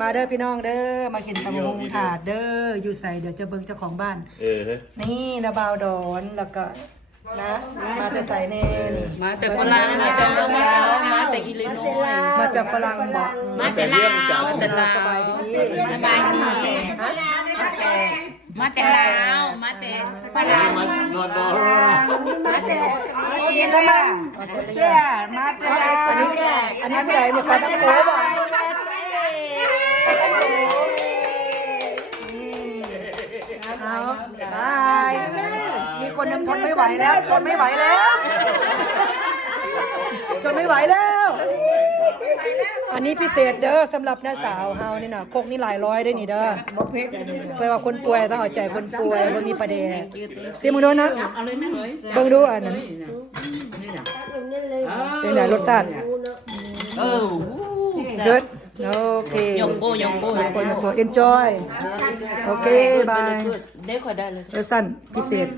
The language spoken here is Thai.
มาเด้อพี่น้องเด้อมากินตำมงถาดเด้ออยู่ใส่เดี๋ยวจะเบิ่งเจ้าของบ้าน เออนี่นาบาวดอนแล้วก็นะมาแต่ใส่เน่นี่มาแต่ฝรั่งมาแต่เมืองนอกมาแต่อิลลินอยส์มาจากฝรั่งบอกมาแต่ลาวมาแต่ลาวสบายดีสบายดีมาแต่ลาวมาแต่ฝรั่งมันนอนนอนมาแต่เย็นแล้วมั้งเจ้ามาแต่ลาวอันนี้อันนี้ผู้ใดเนี่ยปลาต้องโกบอก เอาบายมีคนหนึงทนไม่ไหวแล้วทนไม่ไหวแล้วทนไม่ไหวแล้ว อันนี้พิเศษเด้อสำหรับน้าสาวเฮานี่น่ะโคกนี่หลายร้อยได้นี่เด้อเพื่อว่าคนป่วยต้องเอาใจคนป่วยบ่มีประเด็นซิมึงดูนะ เอาเลยไหมเฮ้ยเบิ่งดูอันนั้น นี่น่ะเป็นไงรสชาติเออ good โอเคยงโบ ยงโบยงโบยงโบ enjoy โอเคบายได้ค่อยได้เลยเออสั้นพิเศษ